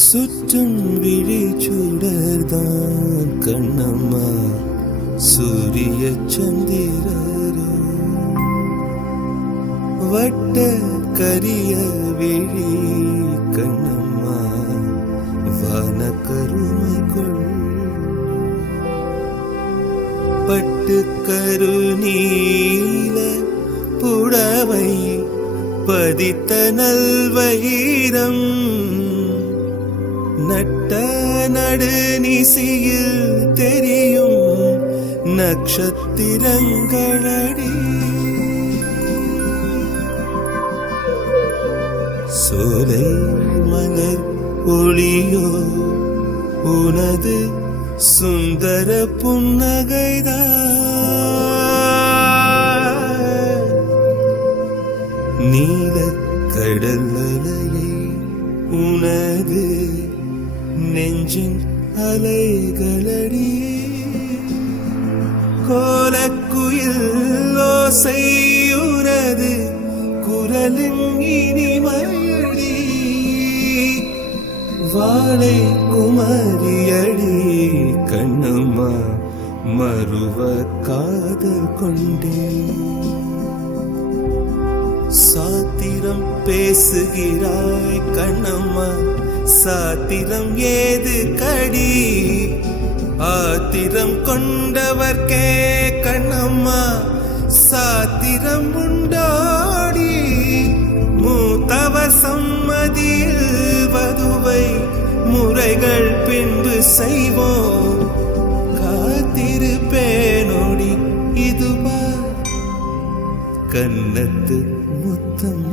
சுற்றும் விழி சுடர்தான் கண்ணம்மா சூரிய சந்திரரோ வட்ட கரிய விழி கண்ணம்மா வான கருமை கொள் பட்டு கருநீல புடவை பதித்த நல்வயிரம் நட்ட நடுநிசியில் தெரியும் நட்சத்திரங்களடி சோலை மலர் ஒளியோ உனது சுந்தர புன்னகைதான் நீல கடல் அலையே உனது நெஞ்சின் அலைகளடி கோலக்குயில் ஓசையுனது குரலின் இனிமையடி வாழை குமரியடி கண்ணம்மா மறுவ காதல் கொண்டேன் சாத்திரம் பேசுகிறாய் கண்ணம்மா சாத்திரம் ஏது கடி ஆத்திரம் கொண்டவர்க்கே கண்ணம்மா சாத்திரம் உண்டாடி மூத்தவர் சம்மதியில் வதுவை முறைகள் பின்பு செய்வோம் காத்திருப்பேனோடி இதுவா கன்னத்து முத்தம்